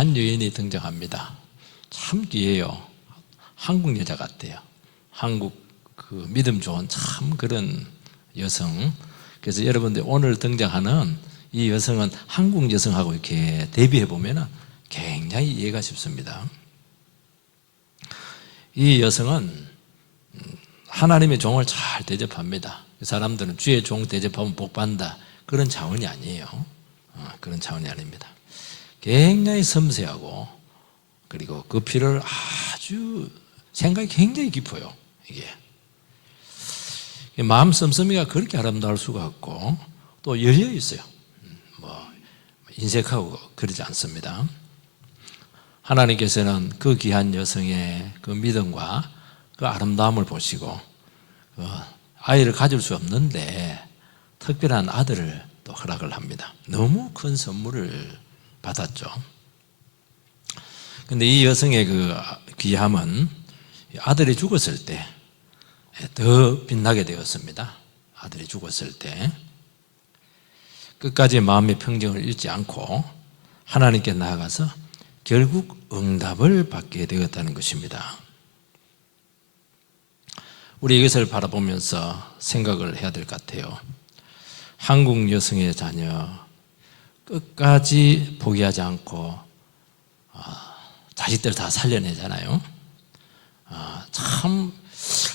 귀한 여인이 등장합니다. 참 귀해요. 한국 여자 같아요. 한국 그 믿음 좋은 참 그런 여성. 그래서 여러분들 오늘 등장하는 이 여성은 한국 여성하고 이렇게 대비해 보면 굉장히 이해가 쉽습니다. 이 여성은 하나님의 종을 잘 대접합니다. 사람들은 주의 종 대접하면 복 받는다, 그런 차원이 아니에요. 그런 차원이 아닙니다. 굉장히 섬세하고, 그리고 그 필요를 아주 생각이 굉장히 깊어요. 이게 마음 씀씀이가 그렇게 아름다울 수가 없고, 또 열려 있어요. 인색하고 그러지 않습니다. 하나님께서는 그 귀한 여성의 그 믿음과 그 아름다움을 보시고, 아이를 가질 수 없는데 특별한 아들을 또 허락을 합니다. 너무 큰 선물을 받았죠. 그런데 이 여성의 그 귀함은 아들이 죽었을 때 더 빛나게 되었습니다. 아들이 죽었을 때 끝까지 마음의 평정을 잃지 않고 하나님께 나아가서 결국 응답을 받게 되었다는 것입니다. 우리 이것을 바라보면서 생각을 해야 될 것 같아요. 한국 여성의 자녀 끝까지 포기하지 않고 자식들 다 살려내잖아요. 참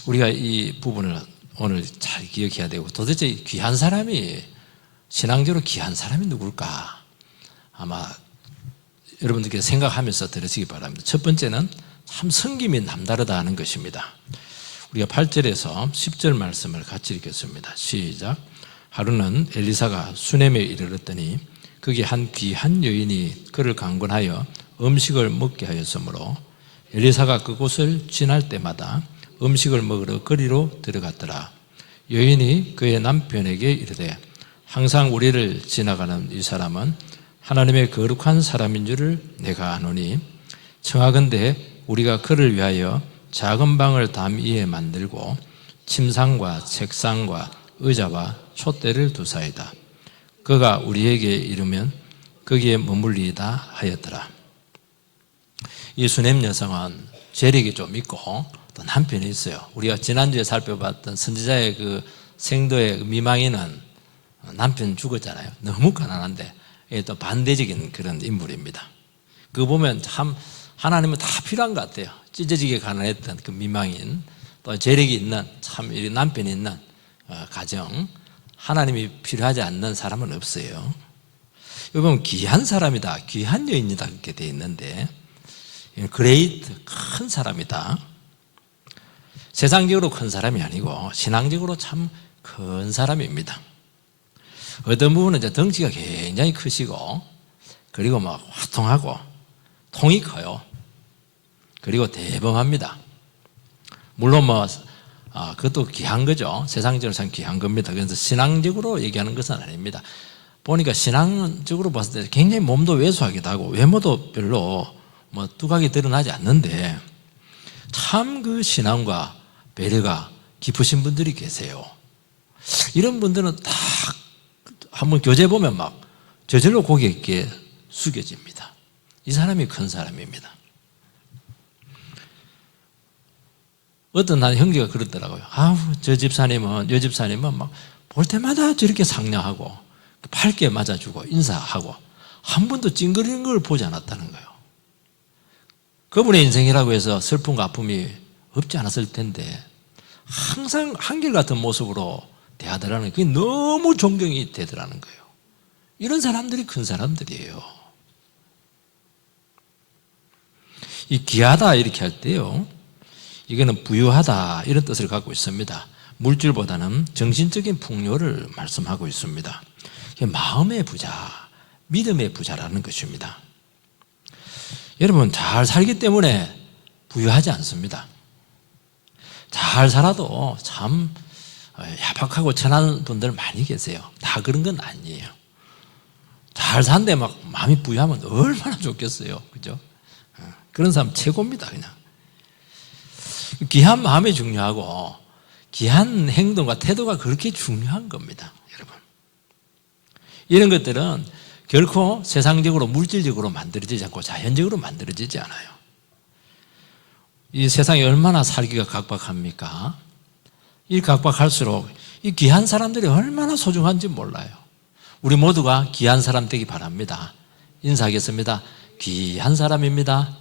우리가 이 부분을 오늘 잘 기억해야 되고, 도대체 귀한 사람이, 신앙적으로 귀한 사람이 누굴까? 아마 여러분들께서 생각하면서 들으시기 바랍니다. 첫 번째는 참 섬김이 남다르다 하는 것입니다. 우리가 8절에서 10절 말씀을 같이 읽겠습니다. 시작. 하루는 엘리사가 수넴에 이르렀더니 거기 한 귀한 여인이 그를 강권하여 음식을 먹게 하였으므로 엘리사가 그곳을 지날 때마다 음식을 먹으러 거리로 들어갔더라. 여인이 그의 남편에게 이르되 항상 우리를 지나가는 이 사람은 하나님의 거룩한 사람인 줄을 내가 아노니 청하건대 우리가 그를 위하여 작은 방을 담 위에 만들고 침상과 책상과 의자와 촛대를 두사이다. 그가 우리에게 이르면 거기에 머물리이다 하였더라. 이 수넴 여성은 재력이 좀 있고 또 남편이 있어요. 우리가 지난주에 살펴봤던 선지자의 그 생도의 미망이는 남편 죽었잖아요. 너무 가난한데 또 반대적인 그런 인물입니다. 그거 보면 참 하나님은 다 필요한 것 같아요. 찢어지게 가난했던 그 미망인, 또 재력이 있는 참 남편이 있는 가정, 하나님이 필요하지 않는 사람은 없어요. 여기 보면 귀한 사람이다, 귀한 여인이다 그렇게 되어 있는데, 그레이트, 큰 사람이다. 세상적으로 큰 사람이 아니고 신앙적으로 참 큰 사람입니다. 어떤 부분은 이제 덩치가 굉장히 크시고, 그리고 막 화통하고 통이 커요. 그리고 대범합니다. 물론 그것도 귀한 거죠. 세상적으로 참 귀한 겁니다. 그래서 신앙적으로 얘기하는 것은 아닙니다. 보니까 신앙적으로 봤을 때 굉장히 몸도 왜소하기도 하고 외모도 별로 두각이 드러나지 않는데 참 그 신앙과 배려가 깊으신 분들이 계세요. 이런 분들은 딱 한번 교제 보면 막 저절로 고개 있게 숙여집니다. 이 사람이 큰 사람입니다. 어떤 날 형제가 그러더라고요. 아우, 저 집사님은, 요 집사님은 막 볼 때마다 저렇게 상냥하고 밝게 맞아주고 인사하고 한 번도 찡그리는 걸 보지 않았다는 거예요. 그분의 인생이라고 해서 슬픔과 아픔이 없지 않았을 텐데 항상 한결같은 모습으로 대하더라는, 그게 너무 존경이 되더라는 거예요. 이런 사람들이 큰 사람들이에요. 이 귀하다 이렇게 할 때요, 이거는 부유하다 이런 뜻을 갖고 있습니다. 물질보다는 정신적인 풍요를 말씀하고 있습니다. 마음의 부자, 믿음의 부자라는 것입니다. 여러분, 잘 살기 때문에 부유하지 않습니다. 잘 살아도 참 야박하고 천한 분들 많이 계세요. 다 그런 건 아니에요. 잘 산데 막 마음이 부유하면 얼마나 좋겠어요. 그죠? 그런 사람 최고입니다, 그냥. 귀한 마음이 중요하고 귀한 행동과 태도가 그렇게 중요한 겁니다, 여러분. 이런 것들은 결코 세상적으로 물질적으로 만들어지지 않고 자연적으로 만들어지지 않아요. 이 세상이 얼마나 살기가 각박합니까? 이 각박할수록 이 귀한 사람들이 얼마나 소중한지 몰라요. 우리 모두가 귀한 사람 되기 바랍니다. 인사하겠습니다. 귀한 사람입니다.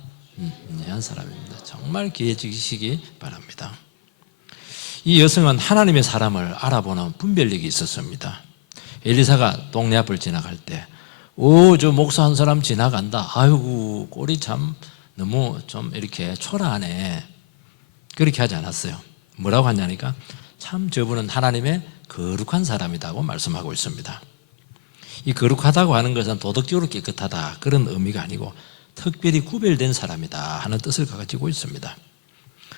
귀한 사람입니다. 정말 귀해지시기 바랍니다. 이 여성은 하나님의 사람을 알아보는 분별력이 있었습니다. 엘리사가 동네 앞을 지나갈 때, 저 목사 한 사람 지나간다. 아이고, 꼴이 참 너무 좀 이렇게 초라하네. 그렇게 하지 않았어요. 뭐라고 하냐니까, 참 저분은 하나님의 거룩한 사람이라고 말씀하고 있습니다. 이 거룩하다고 하는 것은 도덕적으로 깨끗하다 그런 의미가 아니고 특별히 구별된 사람이다 하는 뜻을 가지고 있습니다.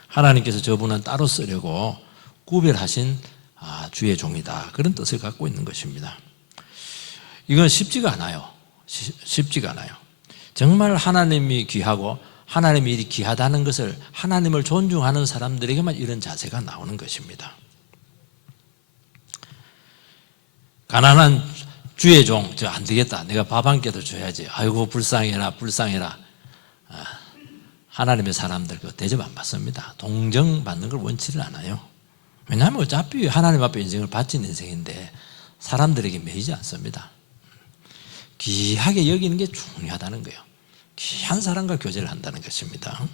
하나님께서 저분은 따로 쓰려고 구별하신 주의 종이다 그런 뜻을 갖고 있는 것입니다. 이건 쉽지가 않아요. 쉽지가 않아요. 정말 하나님이 귀하고 하나님이 일이 귀하다는 것을 하나님을 존중하는 사람들에게만 이런 자세가 나오는 것입니다. 가난한 주의 종, 저 안 되겠다. 내가 밥 한 끼도 줘야지. 아이고 불쌍해라 불쌍해라. 하나님의 사람들 그 대접 안 받습니다. 동정받는 걸 원치를 않아요. 왜냐하면 어차피 하나님 앞에 인생을 바친 인생인데 사람들에게 매이지 않습니다. 귀하게 여기는 게 중요하다는 거예요. 귀한 사람과 교제를 한다는 것입니다.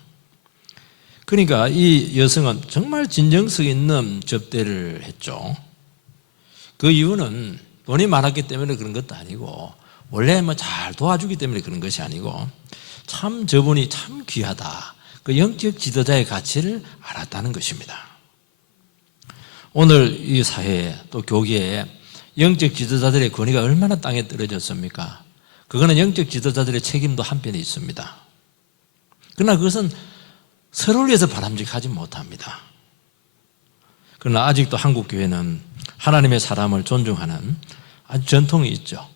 그러니까 이 여성은 정말 진정성 있는 접대를 했죠. 그 이유는 돈이 많았기 때문에 그런 것도 아니고 원래 잘 도와주기 때문에 그런 것이 아니고 참 저분이 참 귀하다. 그 영적 지도자의 가치를 알았다는 것입니다. 오늘 이 사회에 또 교계에 영적 지도자들의 권위가 얼마나 땅에 떨어졌습니까? 그거는 영적 지도자들의 책임도 한편에 있습니다. 그러나 그것은 서로를 위해서 바람직하지 못합니다. 그러나 아직도 한국 교회는 하나님의 사람을 존중하는 아주 전통이 있죠.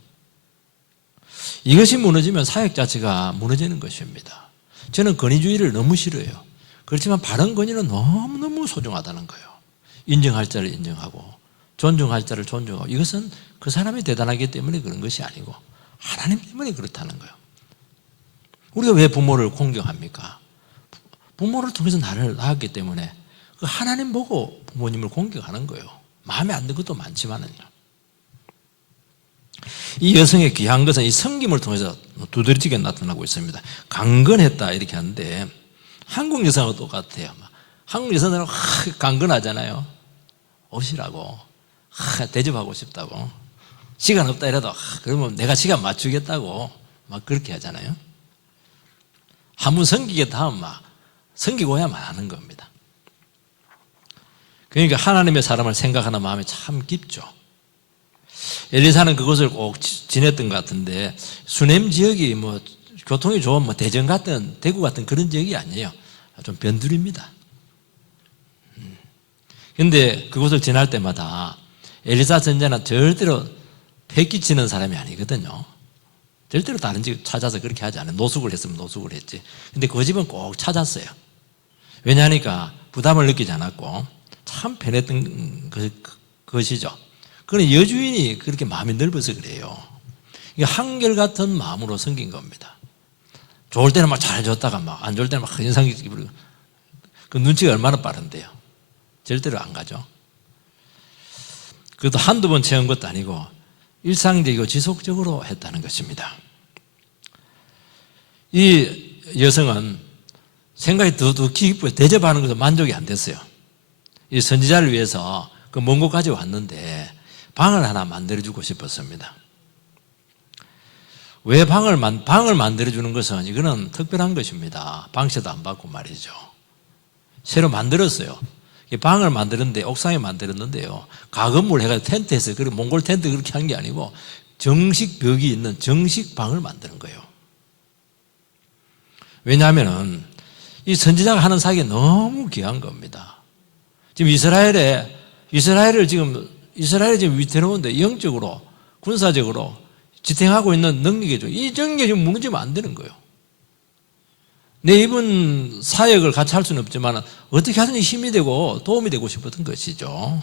이것이 무너지면 사역 자체가 무너지는 것입니다. 저는 권위주의를 너무 싫어해요. 그렇지만 바른 권위는 너무너무 소중하다는 거예요. 인정할 자를 인정하고 존중할 자를 존중하고 이것은 그 사람이 대단하기 때문에 그런 것이 아니고 하나님 때문에 그렇다는 거예요. 우리가 왜 부모를 공경합니까? 부모를 통해서 나를 낳았기 때문에 그 하나님 보고 부모님을 공경하는 거예요. 마음에 안 드는 것도 많지만은요. 이 여성의 귀한 것은 이 섬김을 통해서 두드러지게 나타나고 있습니다. 강건했다 이렇게 하는데 한국 여성하고 똑같아요. 한국 여성들은 강건하잖아요. 오시라고 대접하고 싶다고 시간 없다 이래도 그러면 내가 시간 맞추겠다고 막 그렇게 하잖아요. 한번 섬기겠다 하면 막 섬기고야만 하는 겁니다. 그러니까 하나님의 사람을 생각하는 마음이 참 깊죠. 엘리사는 그것을 꼭 지냈던 것 같은데 수냄 지역이 교통이 좋은 대전 같은 대구 같은 그런 지역이 아니에요. 좀 변두리입니다. 그런데 그곳을 지날 때마다 엘리사 선지자는 절대로 패기치는 사람이 아니거든요. 절대로 다른 집 찾아서 그렇게 하지 않아요. 노숙을 했으면 노숙을 했지. 근데 그 집은 꼭 찾았어요. 왜냐하니까 부담을 느끼지 않았고 참 편했던 것이죠. 그런 여주인이 그렇게 마음이 넓어서 그래요. 이게 한결같은 마음으로 섬긴 겁니다. 좋을 때는 막 잘 줬다가 막 안 좋을 때는 막 인상적이게 부르고 그 눈치가 얼마나 빠른데요. 절대로 안 가죠. 그것도 한두 번 채운 것도 아니고 일상적이고 지속적으로 했다는 것입니다. 이 여성은 생각이 더 깊고 대접하는 것도 만족이 안 됐어요. 이 선지자를 위해서 그 먼 곳까지 왔는데 방을 하나 만들어주고 싶었습니다. 왜 방을 만들어주는 것은 이거는 특별한 것입니다. 방세도 안 받고 말이죠. 새로 만들었어요. 방을 만드는데 옥상에 만들었는데요. 가건물 해가지고 텐트에서 그리고 몽골 텐트 그렇게 한 게 아니고 정식 벽이 있는 정식 방을 만드는 거예요. 왜냐하면은 이 선지자가 하는 사역이 너무 귀한 겁니다. 지금 이스라엘이 지금 위태로운데 영적으로 군사적으로 지탱하고 있는 능력이죠. 이 능력이 지금 무너지면 안 되는 거예요. 내 이번 사역을 같이 할 수는 없지만 어떻게 하든지 힘이 되고 도움이 되고 싶었던 것이죠.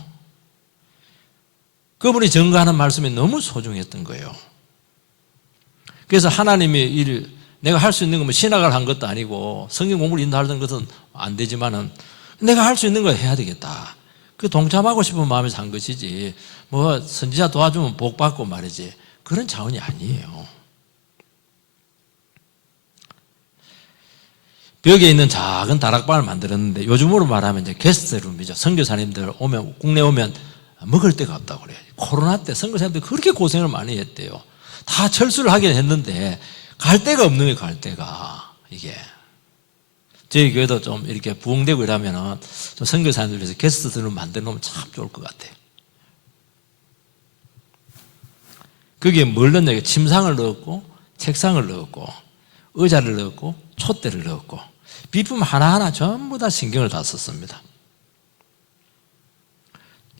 그분이 전가하는 말씀이 너무 소중했던 거예요. 그래서 하나님이 내가 할 수 있는 건 뭐 신학을 한 것도 아니고 성경 공부를 인도하는 것은 안 되지만은 내가 할 수 있는 걸 해야 되겠다. 그 동참하고 싶은 마음에서 한 것이지 뭐 선지자 도와주면 복 받고 말이지 그런 차원이 아니에요. 벽에 있는 작은 다락방을 만들었는데 요즘으로 말하면 이제 게스트룸이죠. 선교사님들 오면 국내 오면 먹을 데가 없다고 그래요. 코로나 때 선교사님들 그렇게 고생을 많이 했대요. 다 철수를 하긴 했는데 갈 데가 없는 거예요. 갈 데가 이게 저희 교회도 좀 이렇게 부흥되고 이러면은 좀 선교사님들 위해서 게스트룸 만들어 놓으면 참 좋을 것 같아요. 거기에 뭘 넣냐면 침상을 넣었고 책상을 넣었고 의자를 넣었고 촛대를 넣었고 비품 하나하나 전부 다 신경을 다 썼습니다.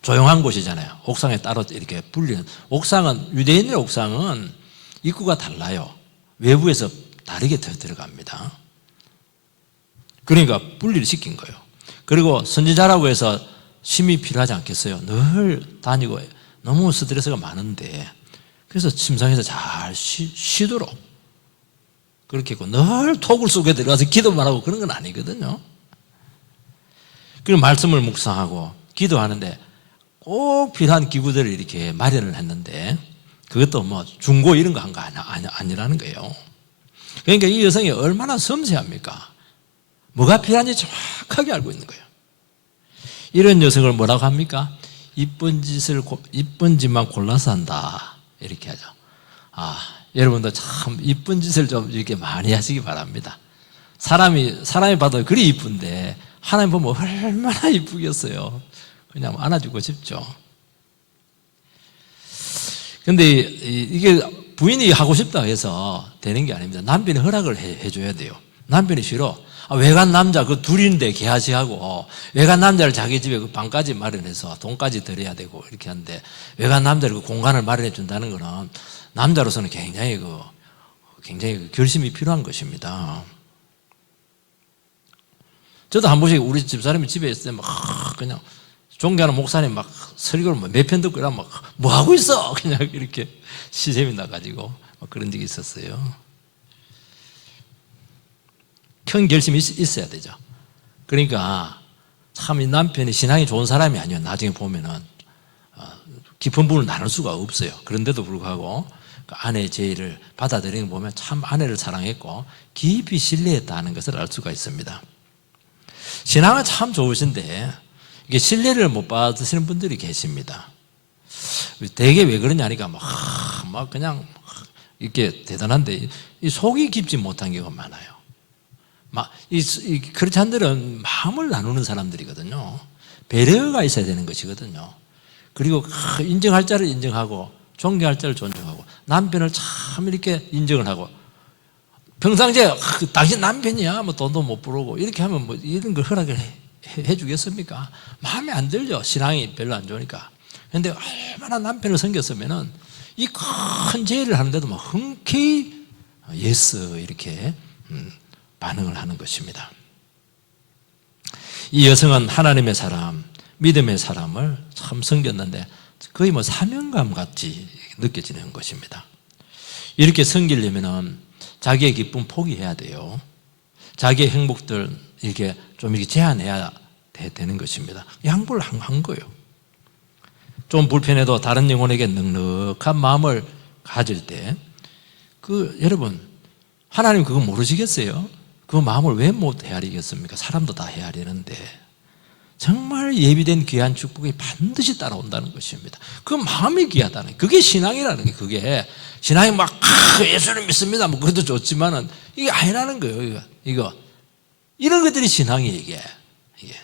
조용한 곳이잖아요. 옥상에 따로 이렇게 분리는 옥상은 유대인의 옥상은 입구가 달라요. 외부에서 다르게 들어갑니다. 그러니까 분리를 시킨 거예요. 그리고 선지자라고 해서 쉼이 필요하지 않겠어요. 늘 다니고 너무 스트레스가 많은데 그래서 침상에서 잘 쉬도록 그렇게 했고 늘 톡을 속에 들어가서 기도만 하고 그런 건 아니거든요. 그리고 말씀을 묵상하고 기도하는데 꼭 필요한 기구들을 이렇게 마련을 했는데 그것도 뭐 중고 이런 거 한 거 아니라는 거예요. 그러니까 이 여성이 얼마나 섬세합니까? 뭐가 필요한지 정확하게 알고 있는 거예요. 이런 여성을 뭐라고 합니까? 이쁜 짓만 골라서 한다 이렇게 하죠. 여러분도 참 이쁜 짓을 좀 이렇게 많이 하시기 바랍니다. 사람이 봐도 그리 이쁜데 하나님 보면 얼마나 이쁘겠어요. 그냥 안아주고 싶죠. 근데 이게 부인이 하고 싶다 해서 되는 게 아닙니다. 남편이 허락을 해줘야 돼요. 남편이 싫어. 외간 남자 그 둘인데 개하시하고 외간 남자를 자기 집에 그 방까지 마련해서 돈까지 들여야 되고 이렇게 하는데 외간 남자를 그 공간을 마련해 준다는 거는 남자로서는 굉장히 결심이 필요한 것입니다. 저도 한 번씩 우리 집사람이 집에 있을 때 막 그냥 존경하는 목사님 막 설교를 몇 편 듣고 이러면 막 뭐 하고 있어? 그냥 이렇게 시샘이 나가지고 그런 적이 있었어요. 큰 결심이 있어야 되죠. 그러니까 참 이 남편이 신앙이 좋은 사람이 아니에요. 나중에 보면은 깊은 부분을 나눌 수가 없어요. 그런데도 불구하고 그 아내의 제의를 받아들이는 거 보면 참 아내를 사랑했고 깊이 신뢰했다는 것을 알 수가 있습니다. 신앙은 참 좋으신데 이게 신뢰를 못 받으시는 분들이 계십니다. 되게 왜 그러냐 하니까 막 그냥 이렇게 대단한데 이 속이 깊지 못한 경우가 많아요. 이 크리스찬들은 마음을 나누는 사람들이거든요. 배려가 있어야 되는 것이거든요. 그리고 인정할 자를 인정하고 존경할 자를 존중하고 남편을 참 이렇게 인정을 하고 평상시에 당신 남편이야 뭐 돈도 못 벌고 이렇게 하면 뭐 이런 걸 허락을 해주겠습니까? 마음에 안 들죠. 신앙이 별로 안 좋으니까. 그런데 얼마나 남편을 섬겼으면은 이 큰 제의를 하는데도 막 흔쾌히 예스 이렇게 반응을 하는 것입니다. 이 여성은 하나님의 사람, 믿음의 사람을 참 섬겼는데 거의 뭐 사명감 같이 느껴지는 것입니다. 이렇게 섬기려면은 자기의 기쁨 포기해야 돼요. 자기의 행복들 이렇게 좀 이렇게 제한해야 되는 것입니다. 양보를 한 거예요. 좀 불편해도 다른 영혼에게 넉넉한 마음을 가질 때, 여러분, 하나님 그거 모르시겠어요? 그 마음을 왜 못 헤아리겠습니까? 사람도 다 헤아리는데. 정말 예비된 귀한 축복이 반드시 따라온다는 것입니다. 그 마음이 귀하다는, 그게 신앙이라는 게, 그게. 신앙이 막, 예수를 믿습니다. 뭐, 그것도 좋지만은, 이게 아니라는 거예요, 이거. 이런 것들이 신앙이에요, 이게.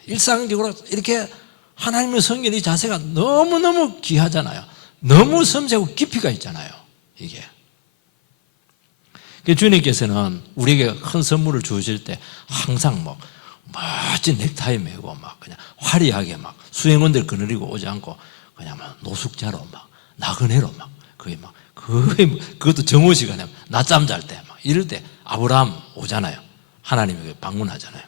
일상적으로 이렇게 하나님의 섬기는 이 자세가 너무너무 귀하잖아요. 너무 섬세하고 깊이가 있잖아요, 이게. 주님께서는 우리에게 큰 선물을 주실 때 항상 뭐 멋진 넥타이 메고 막 그냥 화려하게 막 수행원들 거느리고 오지 않고 그냥 막 노숙자로 막 나그네로 막 거의 그것도 정오 시간에 낮잠 잘 때 막 이럴 때 아브라함 오잖아요. 하나님에게 방문하잖아요.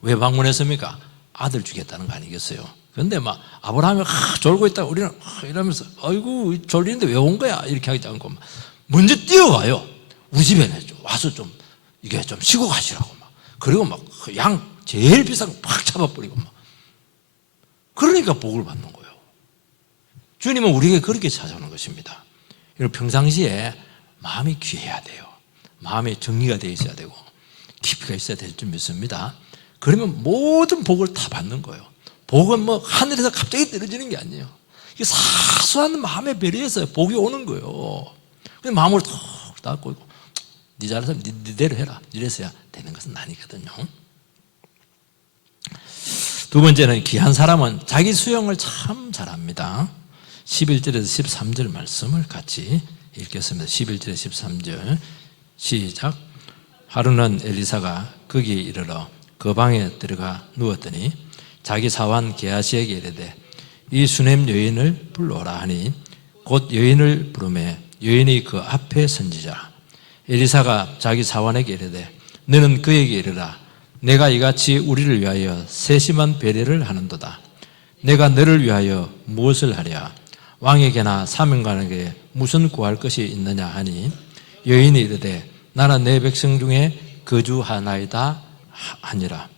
왜 방문했습니까? 아들 주겠다는 거 아니겠어요? 그런데 막 아브라함이 졸고 있다가 우리는 이러면서 아이고 졸리는데 왜 온 거야? 이렇게 하지 않고 먼저 뛰어가요. 우리 집에 와서 좀 이게 좀 쉬고 가시라고 막. 그리고 막 양 제일 비싼 거 팍 잡아버리고 막. 그러니까 복을 받는 거예요. 주님은 우리에게 그렇게 찾아오는 것입니다. 평상시에 마음이 귀해야 돼요. 마음에 정리가 되어 있어야 되고 깊이가 있어야 될 줄 믿습니다. 그러면 모든 복을 다 받는 거예요. 복은 뭐 하늘에서 갑자기 떨어지는 게 아니에요. 이게 사소한 마음의 배려에서 복이 오는 거예요. 근데 마음을 톡 닫고 네 잘해서 네대로 해라. 이래서야 되는 것은 아니거든요. 두 번째는 귀한 사람은 자기 수용을 참 잘합니다. 11절에서 13절 말씀을 같이 읽겠습니다. 11절에서 13절 시작. 하루는 엘리사가 거기에 이르러 그 방에 들어가 누웠더니 자기 사환 게하시에게 이르되 이 수냄 여인을 불러오라 하니 곧 여인을 부르매 여인이 그 앞에 선지자. 엘리사가 자기 사환에게 이르되 너는 그에게 이르라 내가 이같이 우리를 위하여 세심한 배려를 하는도다. 내가 너를 위하여 무엇을 하랴? 왕에게나 사명관에게 무슨 구할 것이 있느냐 하니 여인이 이르되 나는 내 백성 중에 거주하나이다 하니라.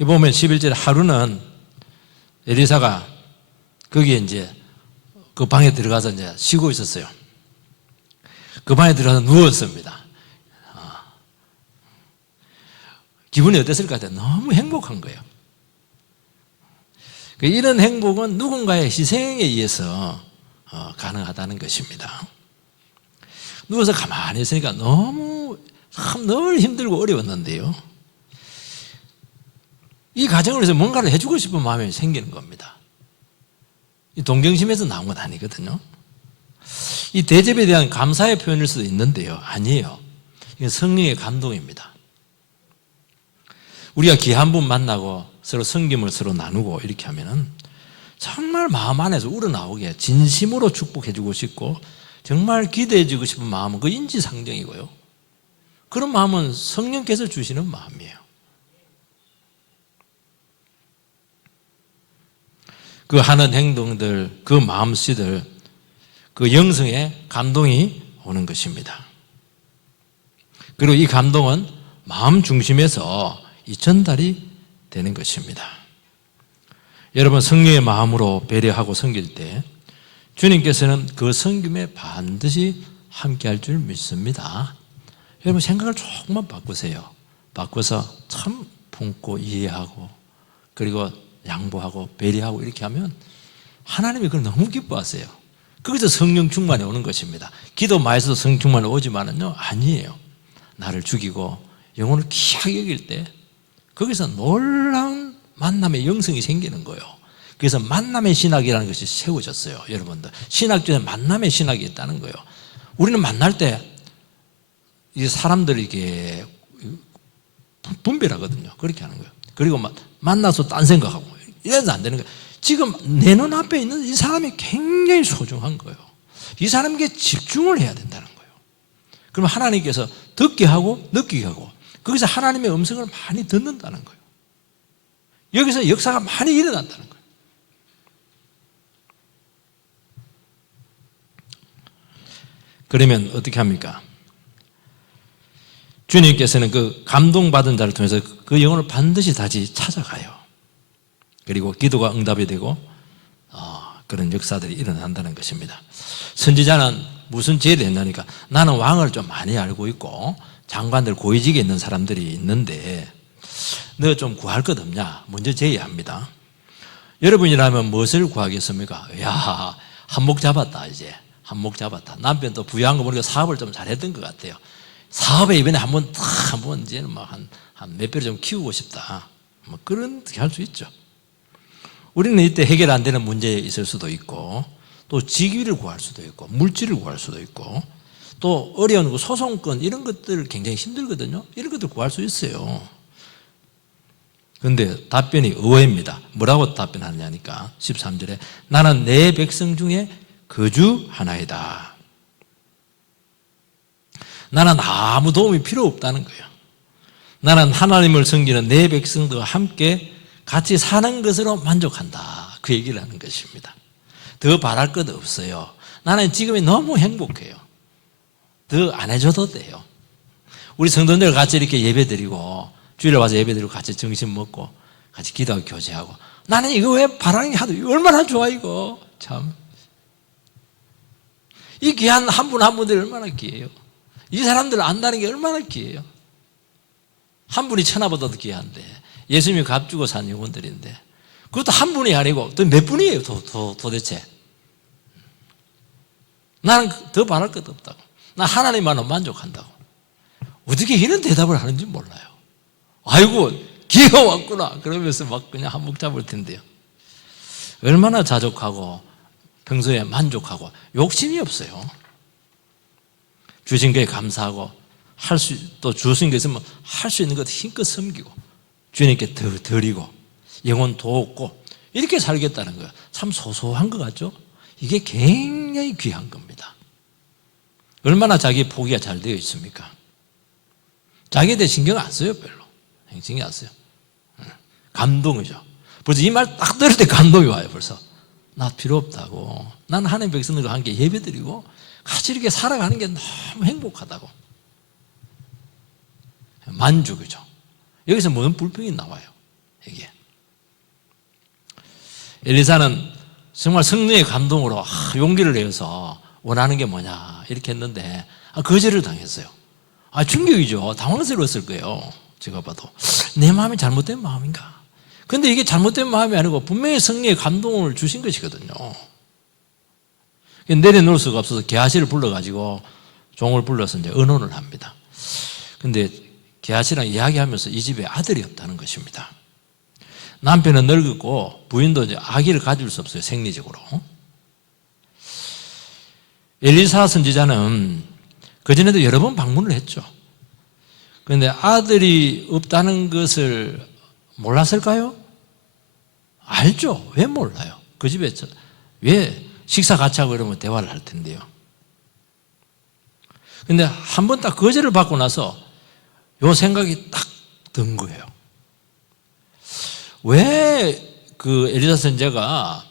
이 보면 11절 하루는 엘리사가 거기에 이제 그 방에 들어가서 이제 쉬고 있었어요. 그 방에 들어가서 누웠습니다. 기분이 어땠을 것 같아요? 너무 행복한 거예요. 이런 행복은 누군가의 희생에 의해서 가능하다는 것입니다. 누워서 가만히 있으니까 너무 참 늘 힘들고 어려웠는데요. 이 과정을 위해서 뭔가를 해주고 싶은 마음이 생기는 겁니다. 이 동정심에서 나온 건 아니거든요. 이 대접에 대한 감사의 표현일 수도 있는데요. 아니에요. 이건 성령의 감동입니다. 우리가 귀한 분 만나고 서로 섬김을 서로 나누고 이렇게 하면은 정말 마음 안에서 우러나오게 진심으로 축복해주고 싶고 정말 기대해주고 싶은 마음은 그 인지상정이고요. 그런 마음은 성령께서 주시는 마음이에요. 그 하는 행동들, 그 마음씨들, 그 영성에 감동이 오는 것입니다. 그리고 이 감동은 마음 중심에서 이 전달이 되는 것입니다. 여러분 성령의 마음으로 배려하고 섬길 때 주님께서는 그 섬김에 반드시 함께할 줄 믿습니다. 여러분 생각을 조금만 바꾸세요. 바꿔서 참 품고 이해하고 그리고 양보하고 배려하고 이렇게 하면 하나님이 그걸 너무 기뻐하세요. 거기서 성령 충만이 오는 것입니다. 기도 많이 해서도 성령 충만이 오지만은요 아니에요. 나를 죽이고 영혼을 귀하게 여길 때 거기서 놀라운 만남의 영성이 생기는 거예요. 그래서 만남의 신학이라는 것이 세워졌어요. 여러분들 신학 중에 만남의 신학이 있다는 거예요. 우리는 만날 때 이 사람들이 이게 분별하거든요. 그렇게 하는 거예요. 그리고 만나서 딴 생각하고 이래서 안 되는 거예요. 지금 내 눈앞에 있는 이 사람이 굉장히 소중한 거예요. 이 사람에게 집중을 해야 된다는 거예요. 그러면 하나님께서 듣게 하고 느끼게 하고 거기서 하나님의 음성을 많이 듣는다는 거예요. 여기서 역사가 많이 일어난다는 거예요. 그러면 어떻게 합니까? 주님께서는 그 감동받은 자를 통해서 그 영혼을 반드시 다시 찾아가요. 그리고 기도가 응답이 되고 그런 역사들이 일어난다는 것입니다. 선지자는 무슨 제의를 했냐니까 나는 왕을 좀 많이 알고 있고 장관들 고위직에 있는 사람들이 있는데 너 좀 구할 것 없냐? 먼저 제의합니다. 여러분이라면 무엇을 구하겠습니까? 야, 한몫 잡았다 이제. 한몫 잡았다. 남편 또 부유한 거 보니까 사업을 좀 잘했던 것 같아요. 사업에 이번에 한번 이제는 한 몇 배를 좀 키우고 싶다. 그렇게 할 수 있죠. 우리는 이때 해결 안 되는 문제에 있을 수도 있고 또 직위를 구할 수도 있고 물질을 구할 수도 있고 또 어려운 소송권 이런 것들 굉장히 힘들거든요. 이런 것들 구할 수 있어요. 그런데 답변이 의외입니다. 뭐라고 답변하느냐니까 13절에 나는 내 백성 중에 거주하나이다. 나는 아무 도움이 필요 없다는 거예요. 나는 하나님을 섬기는 내 백성들과 함께 같이 사는 것으로 만족한다. 그 얘기를 하는 것입니다. 더 바랄 것 없어요. 나는 지금이 너무 행복해요. 더 안 해줘도 돼요. 우리 성도들 같이 이렇게 예배드리고 주일에 와서 예배드리고 같이 점심 먹고 같이 기도하고 교제하고 나는 이거 왜 바라는 게 하도 얼마나 좋아 이거 참. 이 귀한 한 분 한 분들이 얼마나 귀해요. 이 사람들을 안다는 게 얼마나 귀해요. 한 분이 천하보다도 귀한데 예수님이 값 주고 산 영혼들인데 그것도 한 분이 아니고 또 몇 분이에요 도대체. 나는 더 바랄 것도 없다고. 난 하나님만은 만족한다고. 어떻게 이런 대답을 하는지 몰라요. 아이고 기회가 왔구나 그러면서 막 그냥 한몫 잡을 텐데요. 얼마나 자족하고 평소에 만족하고 욕심이 없어요. 주신 것에 감사하고 또 주신 게 있으면 할 수 있는 것 힘껏 섬기고 주님께 더 드리고 영혼 돕고 이렇게 살겠다는 거예요. 참 소소한 것 같죠? 이게 굉장히 귀한 겁니다. 얼마나 자기 포기가 잘 되어 있습니까? 자기에 대해 신경 안 써요. 별로 신경 안 써요. 감동이죠. 벌써 이 말 딱 들을 때 감동이 와요. 벌써 나 필요 없다고. 나는 하나님 백성들과 함께 예배드리고 같이 이렇게 살아가는 게 너무 행복하다고. 만족이죠. 여기서 무슨 불평이 나와요. 이게 엘리사는 정말 성령의 감동으로 용기를 내어서 원하는 게 뭐냐 이렇게 했는데 거절을 당했어요. 충격이죠. 당황스러웠을 거예요. 제가 봐도 내 마음이 잘못된 마음인가. 그런데 이게 잘못된 마음이 아니고 분명히 성령의 감동을 주신 것이거든요. 내려놓을 수가 없어서 게하시를 불러가지고 종을 불러서 이제 의논을 합니다. 그런데 게하시랑 이야기하면서 이 집에 아들이 없다는 것입니다. 남편은 늙었고 부인도 이제 아기를 가질 수 없어요. 생리적으로. 엘리사 선지자는 그전에도 여러 번 방문을 했죠. 그런데 아들이 없다는 것을 몰랐을까요? 알죠. 왜 몰라요? 그 집에 왜 식사 같이 하고 이러면 대화를 할 텐데요. 그런데 한 번 딱 거절을 받고 나서 요 생각이 딱 든 거예요. 왜 그 엘리사 선지자가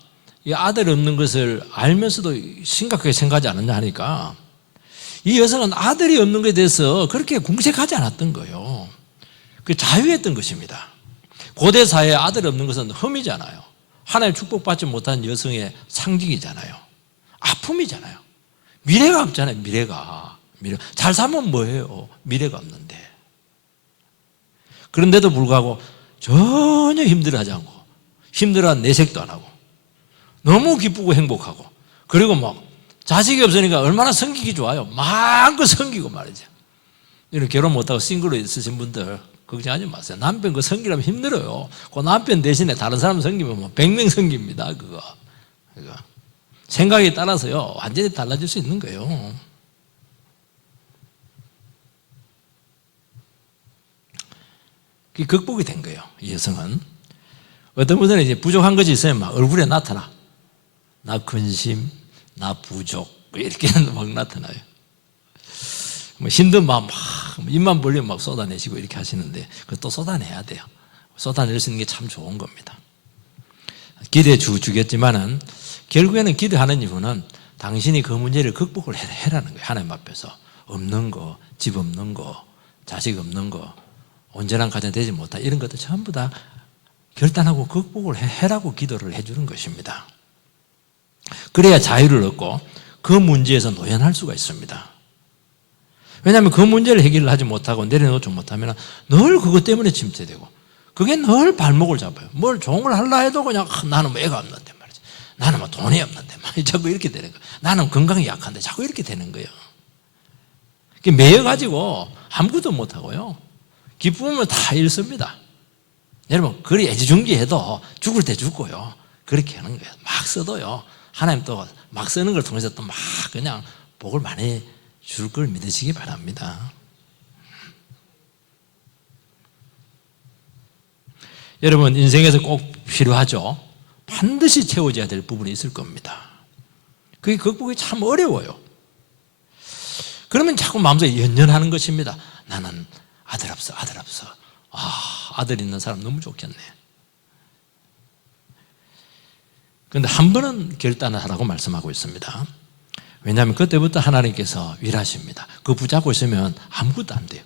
이 아들 없는 것을 알면서도 심각하게 생각하지 않았냐 하니까 이 여성은 아들이 없는 것에 대해서 그렇게 궁색하지 않았던 거예요. 그 자유했던 것입니다. 고대 사회에 아들 없는 것은 흠이잖아요. 하나님 축복받지 못한 여성의 상징이잖아요. 아픔이잖아요. 미래가 없잖아요. 미래가. 잘 살면 뭐예요? 미래가 없는데. 그런데도 불구하고 전혀 힘들어하지 않고 힘들어한 내색도 안 하고 너무 기쁘고 행복하고 그리고 막 자식이 없으니까 얼마나 섬기기 좋아요. 마음껏 섬기고 말이죠. 이런 결혼 못하고 싱글로 있으신 분들 걱정하지 마세요. 남편 그 섬기려면 힘들어요. 그 남편 대신에 다른 사람 섬기면 뭐 100명 섬깁니다. 그거. 생각에 따라서요 완전히 달라질 수 있는 거예요. 그게 극복이 된 거예요. 이 여성은. 어떤 분들은 이제 부족한 것이 있으면 막 얼굴에 나타나. 나 근심, 나 부족 이렇게 막 나타나요. 뭐 힘든 마음 막 입만 벌리면 막 쏟아내시고 이렇게 하시는데 그것도 쏟아내야 돼요. 쏟아낼 수 있는 게 참 좋은 겁니다. 기도해 주겠지만은 결국에는 기도하는 이유는 당신이 그 문제를 극복을 해라는 거예요. 하나님 앞에서 없는 거, 집 없는 거, 자식 없는 거, 온전한 가정 되지 못한 이런 것들 전부 다 결단하고 극복을 해라고 기도를 해주는 것입니다. 그래야 자유를 얻고 그 문제에서 노연할 수가 있습니다. 왜냐하면 그 문제를 해결을 하지 못하고 내려놓지 못하면 늘 그것 때문에 침체되고 그게 늘 발목을 잡아요. 뭘 종을 하려 해도 그냥 나는 뭐 애가 없는데 말이지. 나는 뭐 돈이 없는데 말이지. 자꾸 이렇게 되는 거예요. 나는 건강이 약한데 자꾸 이렇게 되는 거예요. 매여가지고 아무것도 못하고요. 기쁨은 다 잃습니다. 여러분 그리 애지중지해도 죽을 때 죽고요. 그렇게 하는 거예요. 막 써도요. 하나님 또 막 쓰는 걸 통해서 또 막 그냥 복을 많이 줄 걸 믿으시기 바랍니다. 여러분 인생에서 꼭 필요하죠. 반드시 채워져야 될 부분이 있을 겁니다. 그게 극복이 참 어려워요. 그러면 자꾸 마음속에 연연하는 것입니다. 나는 아들 없어. 아들 있는 사람 너무 좋겠네. 그런데 한 번은 결단을 하라고 말씀하고 있습니다. 왜냐하면 그때부터 하나님께서 일하십니다. 그 붙잡고 있으면 아무것도 안 돼요.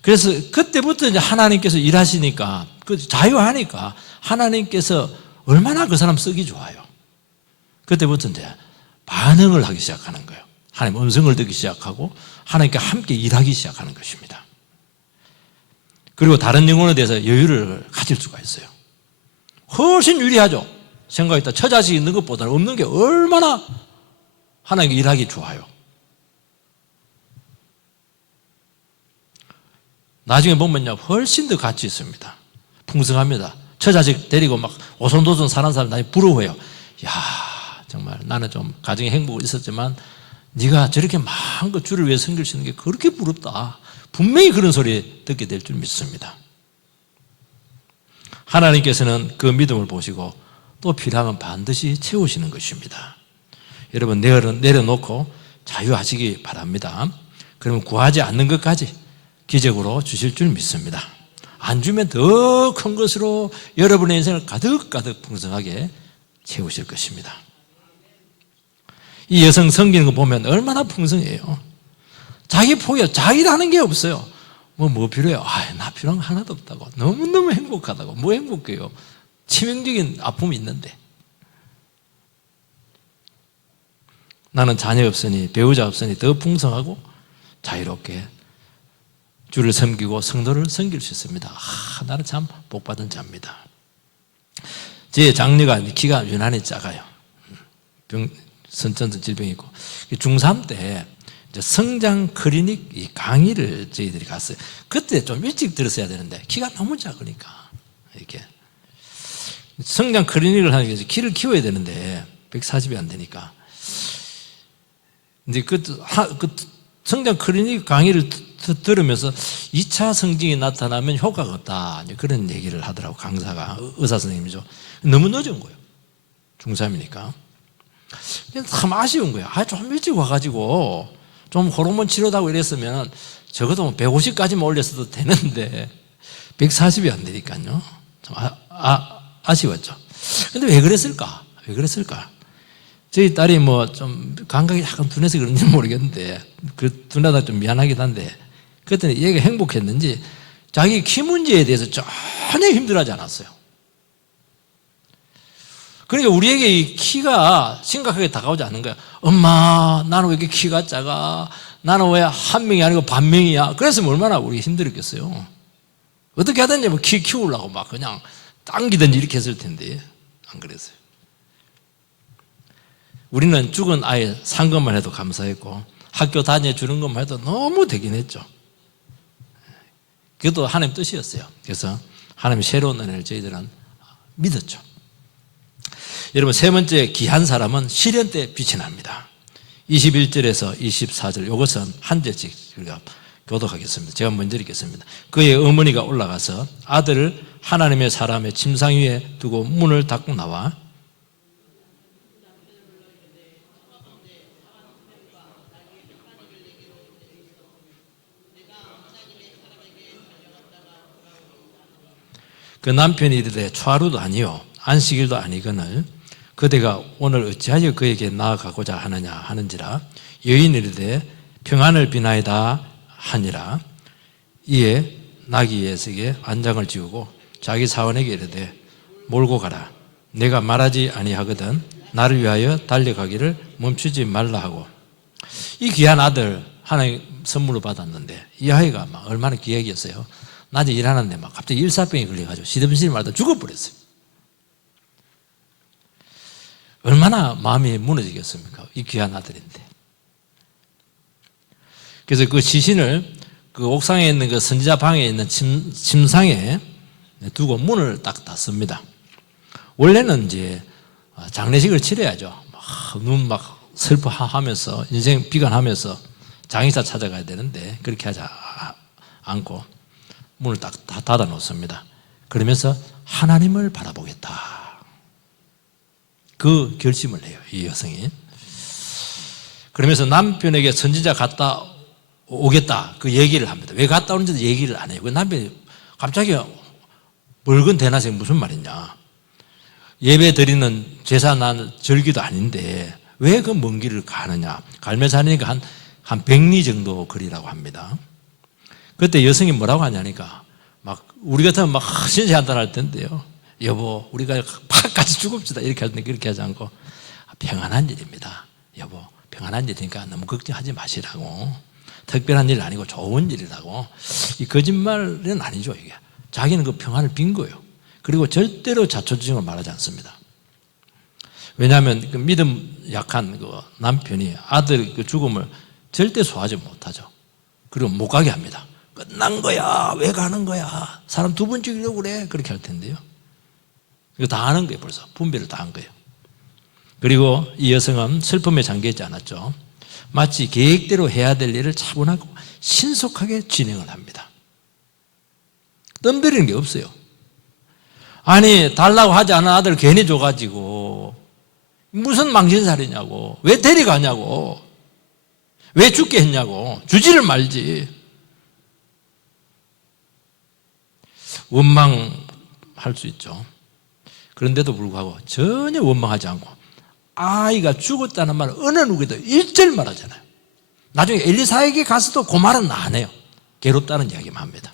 그래서 그때부터 이제 하나님께서 일하시니까, 그 자유하니까 하나님께서 얼마나 그 사람 쓰기 좋아요. 그때부터 이제 반응을 하기 시작하는 거예요. 하나님 음성을 듣기 시작하고 하나님과 함께 일하기 시작하는 것입니다. 그리고 다른 영혼에 대해서 여유를 가질 수가 있어요. 훨씬 유리하죠. 생각했다. 처자식 있는 것보다는 없는 게 얼마나 하나님과 일하기 좋아요. 나중에 보면요, 훨씬 더 가치 있습니다. 풍성합니다. 처자식 데리고 막 오손도손 사는 사람 나중에 부러워해요. 야, 정말 나는 좀 가정에 행복이 있었지만 네가 저렇게 마음껏 주를 위해 섬길 수 있는 게 그렇게 부럽다. 분명히 그런 소리 듣게 될 줄 믿습니다. 하나님께서는 그 믿음을 보시고 또 필요하면 반드시 채우시는 것입니다. 여러분 내려놓고 자유하시기 바랍니다. 그러면 구하지 않는 것까지 기적으로 주실 줄 믿습니다. 안 주면 더 큰 것으로 여러분의 인생을 가득가득 풍성하게 채우실 것입니다. 이 여성 섬기는 거 보면 얼마나 풍성해요. 자기 포기야. 자기라는 게 없어요. 뭐 필요해요? 나 필요한 거 하나도 없다고. 너무너무 행복하다고. 뭐 행복해요? 치명적인 아픔이 있는데. 나는 자녀 없으니, 배우자 없으니 더 풍성하고 자유롭게 주를 섬기고 성도를 섬길 수 있습니다. 나는 참 복받은 자입니다. 제 장녀가 키가 유난히 작아요. 선천성 질병이 있고. 중3 때 성장 클리닉 강의를 저희들이 갔어요. 그때 좀 일찍 들었어야 되는데 키가 너무 작으니까 이렇게 성장 클리닉을 하는 게 키를 키워야 되는데 140이 안 되니까 이제 그 성장 클리닉 강의를 들으면서 2차 성징이 나타나면 효과가 없다 그런 얘기를 하더라고. 강사가 의사 선생님이죠. 너무 늦은 거예요. 중3이니까. 참 아쉬운 거예요. 좀 일찍 와가지고 좀 호르몬 치료도 하고 이랬으면 적어도 150까지만 올렸어도 되는데 140이 안 되니까요. 좀 아쉬웠죠. 근데 왜 그랬을까? 저희 딸이 뭐 좀 감각이 약간 둔해서 그런지 모르겠는데 그 둔하다 좀 미안하긴 한데 그랬더니 얘가 행복했는지 자기 키 문제에 대해서 전혀 힘들어하지 않았어요. 그러니까 우리에게 이 키가 심각하게 다가오지 않는 거야. 엄마, 나는 왜 이렇게 키가 작아? 나는 왜 한 명이 아니고 반명이야? 그랬으면 얼마나 우리 힘들었겠어요. 어떻게 하든지 뭐 키 키우려고 막 그냥 당기든지 이렇게 했을 텐데 안 그랬어요. 우리는 죽은 아이 산 것만 해도 감사했고 학교 다녀주는 것만 해도 너무 되긴 했죠. 그것도 하나님 뜻이었어요. 그래서 하나님의 새로운 은혜를 저희들은 믿었죠. 여러분, 세 번째 귀한 사람은 시련 때 빛이 납니다. 21절에서 24절 이것은 한 절씩 우리가 교독하겠습니다. 제가 먼저 읽겠습니다. 그의 어머니가 올라가서 아들을 하나님의 사람의 침상 위에 두고 문을 닫고 나와 그 남편이 이르되 초하루도 아니요 안식일도 아니거늘 그대가 오늘 어찌하여 그에게 나아가고자 하느냐 하는지라 여인이 이르되 평안을 비나이다 하니라. 이에 나귀에게 안장을 지우고 자기 사원에게 이르되 몰고 가라. 내가 말하지 아니하거든 나를 위하여 달려가기를 멈추지 말라 하고. 이 귀한 아들 하나님 선물로 받았는데 이 아이가 막 얼마나 귀하겠어요. 낮에 일하는데 막 갑자기 일사병이 걸려가지고 시름시름 말다 죽어버렸어요. 얼마나 마음이 무너지겠습니까? 이 귀한 아들인데. 그래서 그 시신을 그 옥상에 있는 그 선지자 방에 있는 침상에 두고 문을 딱 닫습니다. 원래는 이제 장례식을 치러야죠. 눈 막 슬퍼하면서 인생 비관하면서 장의사 찾아가야 되는데 그렇게 하지 않고 문을 딱 닫아 놓습니다. 그러면서 하나님을 바라보겠다. 그 결심을 해요, 이 여성이. 그러면서 남편에게 선지자 갔다 오겠다 그 얘기를 합니다. 왜 갔다 오는지도 얘기를 안 해요. 그 남편이 갑자기 멀건 대낮에 무슨 말이냐. 예배 드리는 제사 난 절기도 아닌데 왜 그 먼 길을 가느냐? 갈매산이니까 한 100리 정도 거리라고 합니다. 그때 여성이 뭐라고 하냐니까 막 우리 같으면 막 신세한탄할 텐데요. 여보, 우리가 팍 같이 죽읍시다 이렇게 할 때 그렇게 하지 않고 평안한 일입니다. 여보, 평안한 일이니까 너무 걱정하지 마시라고. 특별한 일 아니고 좋은 일이라고. 이 거짓말은 아니죠, 이게. 자기는 그 평안을 빈 거예요. 그리고 절대로 자초지종을 말하지 않습니다. 왜냐하면 그 믿음 약한 그 남편이 아들 그 죽음을 절대 소화하지 못하죠. 그리고 못 가게 합니다. 끝난 거야. 왜 가는 거야? 사람 두 번 죽이려고 그래. 그렇게 할 텐데요. 이거 다 하는 거예요, 벌써. 분별을 다 한 거예요. 그리고 이 여성은 슬픔에 잠겨있지 않았죠. 마치 계획대로 해야 될 일을 차분하고 신속하게 진행을 합니다. 뜸들이는 게 없어요. 아니, 달라고 하지 않은 아들 괜히 줘가지고 무슨 망신살이냐고. 왜 데려가냐고. 왜 죽게 했냐고. 주지를 말지. 원망할 수 있죠. 그런데도 불구하고 전혀 원망하지 않고 아이가 죽었다는 말을 어느 누구에도 일절 말하잖아요. 나중에 엘리사에게 가서도 그 말은 안 해요. 괴롭다는 이야기만 합니다.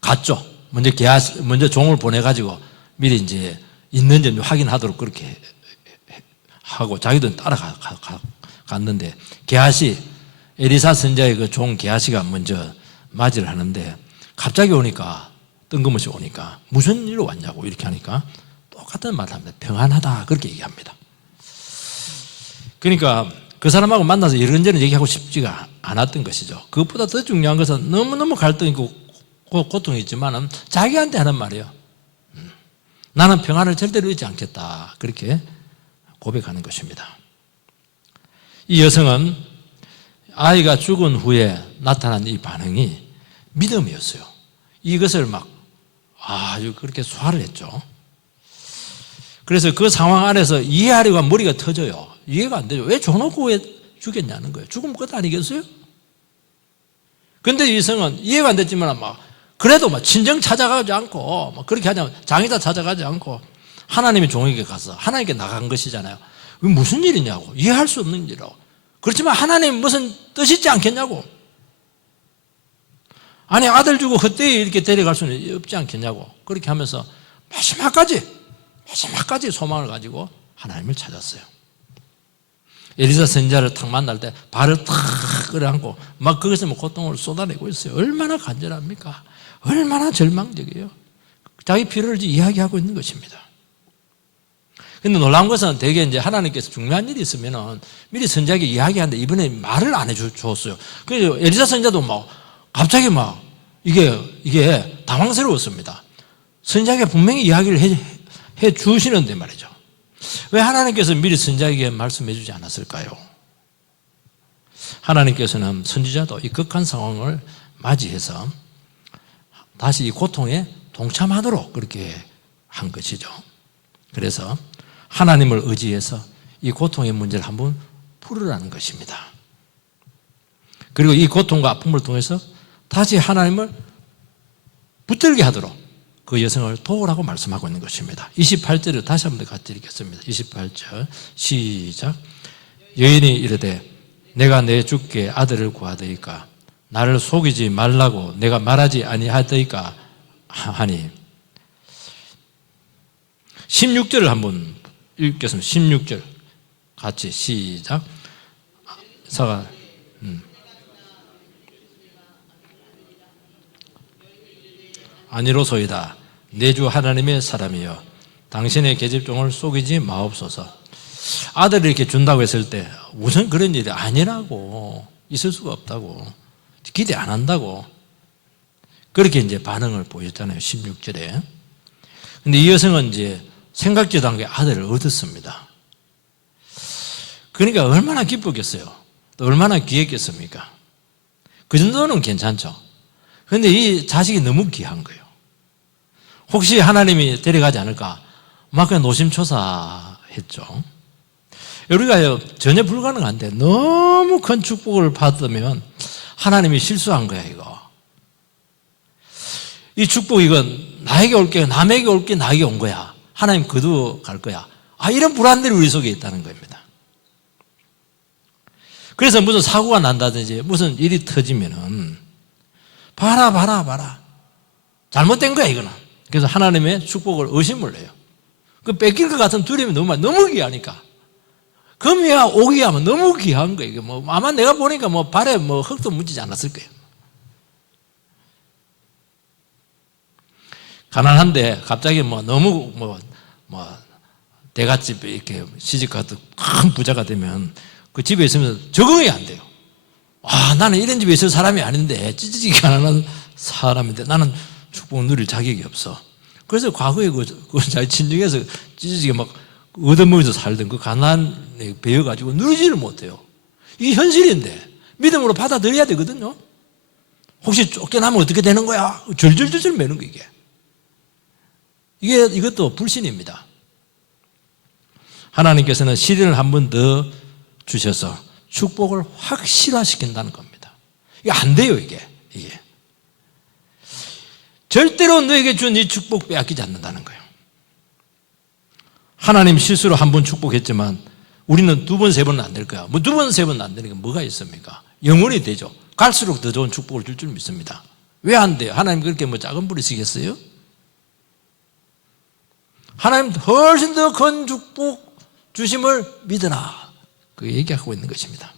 갔죠. 먼저 종을 보내가지고 미리 이제 있는지 확인하도록 그렇게 하고 자기도 따라갔는데 게하시, 엘리사 선자의 그 종 게하시가 먼저 맞이를 하는데 갑자기 오니까 뜬금없이 오니까 무슨 일로 왔냐고 이렇게 하니까 똑같은 말을 합니다. 평안하다 그렇게 얘기합니다. 그러니까 그 사람하고 만나서 이런저런 얘기하고 싶지가 않았던 것이죠. 그것보다 더 중요한 것은 너무너무 갈등이 있고 고통이 있지만 자기한테 하는 말이에요. 나는 평안을 절대로 잃지 않겠다 그렇게 고백하는 것입니다. 이 여성은 아이가 죽은 후에 나타난 이 반응이 믿음이었어요. 이것을 막 아주 그렇게 소화를 했죠. 그래서 그 상황 안에서 이해하려고 하면 머리가 터져요. 이해가 안 되죠. 왜 줘놓고 왜 죽였냐는 거예요. 죽으면 끝 아니겠어요? 근데 이 여성은 이해가 안 됐지만 그래도 친정 찾아가지 않고 그렇게 하냐면 장의사 찾아가지 않고 하나님의 종에게 가서 하나님께 나간 것이잖아요. 무슨 일이냐고. 이해할 수 없는 일이라고. 그렇지만 하나님 무슨 뜻이 있지 않겠냐고. 아니 아들 주고 헛되이 이렇게 데려갈 수는 없지 않겠냐고. 그렇게 하면서 마지막까지 소망을 가지고 하나님을 찾았어요. 엘리사 선지자를 탁 만날 때 발을 탁 끌어안고 막 거기서 고통을 쏟아내고 있어요. 얼마나 간절합니까? 얼마나 절망적이에요. 자기 필요를 이야기하고 있는 것입니다. 근데 놀라운 것은 대개 이제 하나님께서 중요한 일이 있으면은 미리 선지자에게 이야기하는데 이번에 말을 안 해줬어요. 그래서 엘리사 선지자도 갑자기 이게 당황스러웠습니다. 선지자에게 분명히 이야기를 해 주시는데 말이죠. 왜 하나님께서 미리 선지자에게 말씀해 주지 않았을까요? 하나님께서는 선지자도 이 극한 상황을 맞이해서 다시 이 고통에 동참하도록 그렇게 한 것이죠. 그래서 하나님을 의지해서 이 고통의 문제를 한번 풀으라는 것입니다. 그리고 이 고통과 아픔을 통해서 다시 하나님을 붙들게 하도록 그 여성을 도우라고 말씀하고 있는 것입니다. 28절을 다시 한번 더 같이 읽겠습니다. 28절 시작. 여인이 이르되 내가 내 주께 아들을 구하더이까 나를 속이지 말라고 내가 말하지 아니하더이까 하니 16절을 한번 읽겠습니다. 16절 같이 시작. 아니로소이다. 내 주 하나님의 사람이여 당신의 계집종을 속이지 마옵소서. 아들을 이렇게 준다고 했을 때 우선 그런 일이 아니라고, 있을 수가 없다고, 기대 안 한다고 그렇게 이제 반응을 보였잖아요. 16절에. 근데 이 여성은 이제 생각지도 않게 아들을 얻었습니다. 그러니까 얼마나 기쁘겠어요. 또 얼마나 귀했겠습니까? 그 정도는 괜찮죠. 그런데 이 자식이 너무 귀한 거예요. 혹시 하나님이 데려가지 않을까? 막 그냥 노심초사했죠. 우리가 전혀 불가능한데 너무 큰 축복을 받으면 하나님이 실수한 거야, 이거. 이 축복 이건 나에게 올 게, 남에게 올 게 나에게 온 거야. 하나님 거두어 갈 거야. 이런 불안들이 우리 속에 있다는 겁니다. 그래서 무슨 사고가 난다든지 무슨 일이 터지면은 봐라. 잘못된 거야, 이거는. 그래서 하나님의 축복을 의심을 해요. 그 뺏길 것 같은 두려움이 너무 귀하니까. 금이야, 오기야, 너무 귀한 거예요. 이게 아마 내가 보니까 발에 흙도 묻히지 않았을 거예요. 가난한데 갑자기 너무 대갓집에 이렇게 시집가도 큰 부자가 되면 그 집에 있으면 적응이 안 돼요. 나는 이런 집에 있을 사람이 아닌데, 찌질하게 가난한 사람인데 나는 축복을 누릴 자격이 없어. 그래서 과거에 자기 친정에서 찌질하게 얻어먹어서 살던 그 가난에 배워가지고 누리지를 못해요. 이게 현실인데 믿음으로 받아들여야 되거든요. 혹시 쫓겨나면 어떻게 되는 거야? 절절절절 매는 거 이것도 불신입니다. 하나님께서는 시련을 한 번 더 주셔서 축복을 확실화시킨다는 겁니다. 이게 안 돼요, 이게. 절대로 너에게 준 이 축복 빼앗기지 않는다는 거예요. 하나님 실수로 한 번 축복했지만 우리는 두 번, 세 번은 안 될 거야. 두 번, 세 번은 안 되는 게 뭐가 있습니까? 영원히 되죠. 갈수록 더 좋은 축복을 줄 줄 믿습니다. 왜 안 돼요? 하나님 그렇게 작은 뿌리시겠어요? 하나님 훨씬 더 큰 축복 주심을 믿으라. 그 얘기하고 있는 것입니다.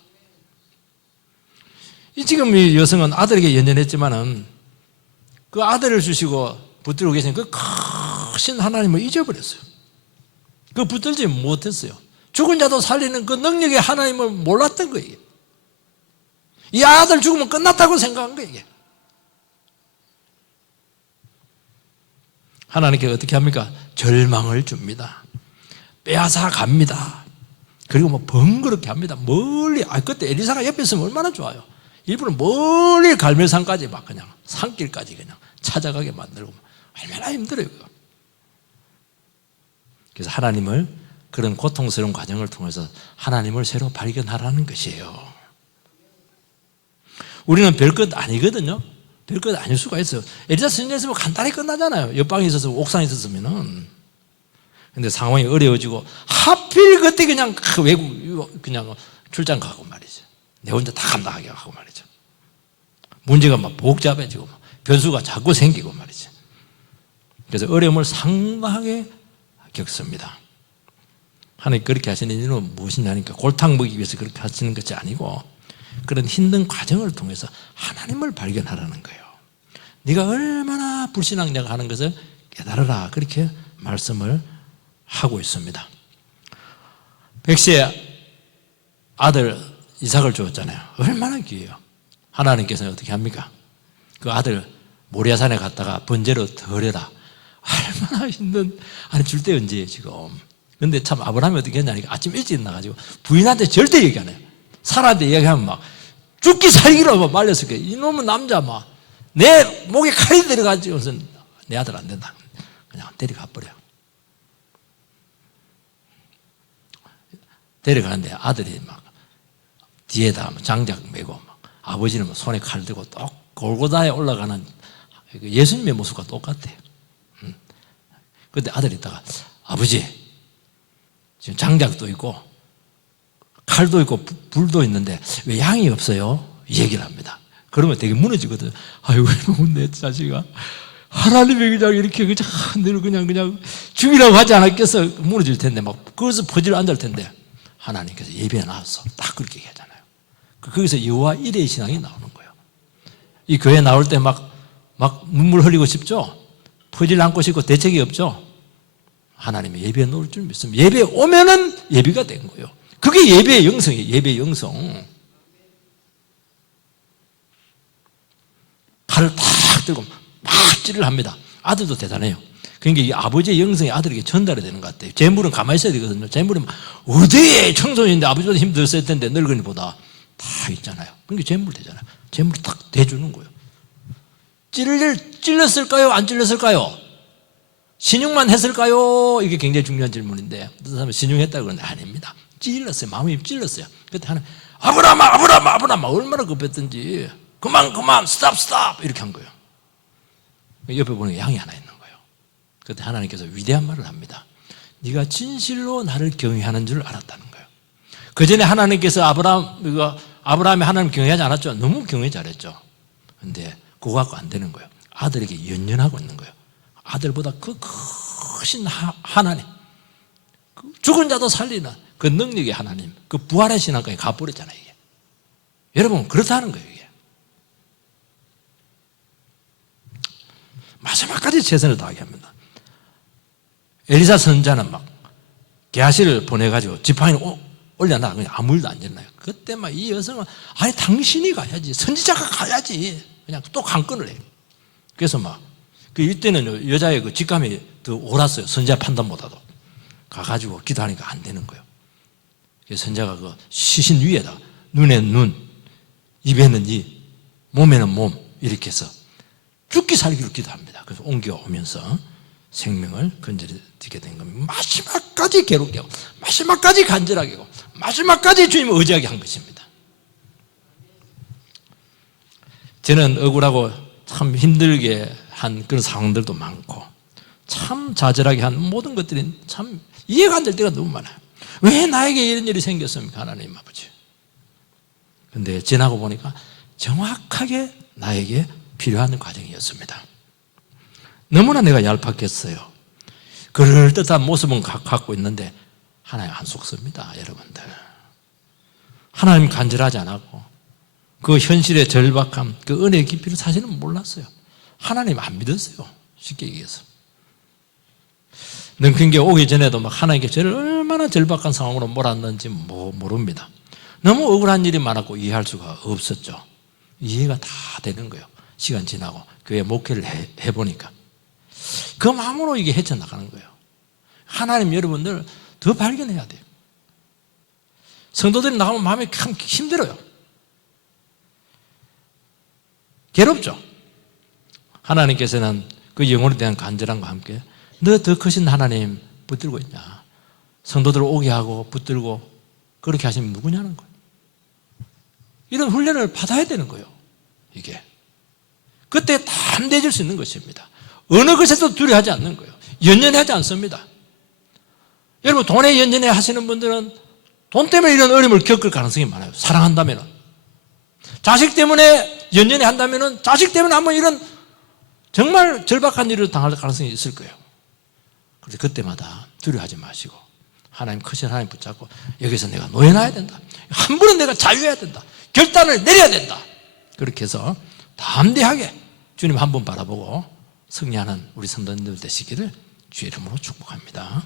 지금 이 여성은 아들에게 연연했지만은 그 아들을 주시고 붙들고 계신 그 크신 하나님을 잊어버렸어요. 그 붙들지 못했어요. 죽은 자도 살리는 그 능력의 하나님을 몰랐던 거예요. 이 아들 죽으면 끝났다고 생각한 거예요. 하나님께 어떻게 합니까? 절망을 줍니다. 빼앗아 갑니다. 그리고 번거롭게 합니다. 멀리, 그때 엘리사가 옆에 있으면 얼마나 좋아요. 일부러 멀리 갈멜산까지 그냥 산길까지 그냥 찾아가게 만들고 얼마나 힘들어요. 그래서 하나님을 그런 고통스러운 과정을 통해서 하나님을 새로 발견하라는 것이에요. 우리는 별것 아니거든요. 별것 아닐 수가 있어요. 엘리사 선지자였으면 간단히 끝나잖아요. 옆방에 있어서 옥상에 있었으면은. 근데 상황이 어려워지고 하필 그때 그냥 외국 그냥 출장 가고 말이죠. 내 혼자 다 감당하게 하고 말이죠. 문제가 복잡해지고 변수가 자꾸 생기고 말이죠. 그래서 어려움을 상당하게 겪습니다. 하나님 그렇게 하시는 이유는 무엇이냐니까 골탕 먹이기 위해서 그렇게 하시는 것이 아니고 그런 힘든 과정을 통해서 하나님을 발견하라는 거예요. 네가 얼마나 불신앙자가 하는 것을 깨달아라. 그렇게 말씀을 하고 있습니다. 백시의 아들 이삭을 주었잖아요. 얼마나 귀해요. 하나님께서는 어떻게 합니까? 그 아들 모리아산에 갔다가 번제로 드려라. 얼마나 힘든, 줄 때 언제예요 지금. 근데 참 아브라함이 어떻게 했냐니까 아침 일찍 나가지고 부인한테 절대 얘기 안 해요. 사라한테 얘기하면 죽기 살기로 말렸을 거예요. 이놈은 남자 내 목에 칼이 들어가지고 내 아들 안 된다. 그냥 데려가 버려. 데려가는데 아들이 뒤에다 장작 메고 아버지는 손에 칼 들고 또 골고다에 올라가는 예수님의 모습과 똑같아요. 그런데 아들이 있다가 아버지 지금 장작도 있고 칼도 있고 불도 있는데 왜 양이 없어요? 이 얘기를 합니다. 그러면 되게 무너지거든. 아이고 내 자식아 하나님이 그냥 이렇게 늘 그냥 죽이라고 하지 않았겠어. 무너질 텐데 거기서 퍼지러 앉을 텐데 하나님께서 예배에 나와서 딱 그렇게 얘기하잖아요. 거기서 여호와 일의 신앙이 나오는 거예요. 이 교회 나올 때 막 눈물 흘리고 싶죠? 퍼질 않고 싶고 대책이 없죠? 하나님의 예배에 놓을 줄 믿습니다. 예배에 오면은 예배가 된 거예요. 그게 예배의 영성이에요. 예배의 영성. 칼을 탁 들고 막 찌를 합니다. 아들도 대단해요. 그러니까 이 아버지의 영성이 아들에게 전달이 되는 것 같아요. 재물은 가만히 있어야 되거든요. 재물은 어디에 청소년인데 아버지보다 힘 더 쓸 텐데 늙은이보다 다 있잖아요. 그러니까 재물 되잖아요. 재물이 딱 대주는 거예요. 찔렀을까요? 안 찔렀을까요? 신용만 했을까요? 이게 굉장히 중요한 질문인데 어떤 사람은 신용했다고 그러는데 아닙니다. 찔렀어요. 마음이 찔렀어요. 그때 하나님 아브라함아 얼마나 급했던지 그만 스탑 이렇게 한 거예요. 옆에 보니까 양이 하나 있는 거예요. 그때 하나님께서 위대한 말을 합니다. 네가 진실로 나를 경외하는 줄 알았다는 거예요. 그 전에 하나님께서 아브라함이 하나님 경외하지 않았죠. 너무 경외 잘했죠. 근데 그거 갖고 안 되는 거예요. 아들에게 연연하고 있는 거예요. 아들보다 그 크신 하나님, 죽은 자도 살리는 그 능력의 하나님, 그 부활의 신앙까지 가버렸잖아요. 이게. 여러분 그렇다는 거예요. 이게. 마지막까지 최선을 다하게 합니다. 엘리사 선자는 막 게하시를 보내가지고 지팡이를 올려놔. 그냥 아무 일도 안 일어나요. 그때 막 이 여성은 아니 당신이 가야지, 선지자가 가야지, 그냥 또 강권을 해요. 그래서 막 이때는 여자의 그 직감이 더 옳았어요. 선지자 판단보다도. 가가지고 기도하니까 안 되는 거예요. 그래서 선지자가 그 시신 위에다 눈에는 눈, 입에는 입, 몸에는 몸 이렇게 해서 죽기 살기로 기도합니다. 그래서 옮겨오면서 생명을 건져드리게 된 겁니다. 마지막까지 괴롭게 하고 마지막까지 간절하게 하고 마지막까지 주님을 의지하게 한 것입니다. 저는 억울하고 참 힘들게 한 그런 상황들도 많고 참 좌절하게 한 모든 것들이 참 이해가 안 될 때가 너무 많아요. 왜 나에게 이런 일이 생겼습니까? 하나님 아버지. 근데 지나고 보니까 정확하게 나에게 필요한 과정이었습니다. 너무나 내가 얄팍했어요. 그럴듯한 모습은 갖고 있는데 하나님 안 속습니다. 여러분들. 하나님 간절하지 않았고 그 현실의 절박함, 그 은혜의 깊이를 사실은 몰랐어요. 하나님 안 믿었어요. 쉽게 얘기해서. 능큰 게 오기 전에도 막 하나님께 저를 얼마나 절박한 상황으로 몰았는지 모릅니다. 너무 억울한 일이 많았고 이해할 수가 없었죠. 이해가 다 되는 거예요. 시간 지나고 교회 목회를 해보니까 그 마음으로 이게 헤쳐나가는 거예요. 하나님 여러분들 더 발견해야 돼요. 성도들이 나가면 마음이 참 힘들어요. 괴롭죠. 하나님께서는 그 영혼에 대한 간절함과 함께 너 더 크신 하나님 붙들고 있냐, 성도들 오게 하고 붙들고 그렇게 하시면 누구냐는 거예요. 이런 훈련을 받아야 되는 거예요. 이게 그때 담대해질 수 있는 것입니다. 어느 것에도 두려워하지 않는 거예요. 연연하지 않습니다. 여러분 돈에 연연해 하시는 분들은 돈 때문에 이런 어려움을 겪을 가능성이 많아요. 사랑한다면. 자식 때문에 연연해 한다면 자식 때문에 한번 이런 정말 절박한 일을 당할 가능성이 있을 거예요. 그래서 그때마다 두려워하지 마시고 하나님 크신 하나님 붙잡고 여기서 내가 놓여놔야 된다. 한 번은 내가 자유해야 된다. 결단을 내려야 된다. 그렇게 해서 담대하게 주님 한 번 바라보고 승리하는 우리 성도님들 되시기를 주의 이름으로 축복합니다.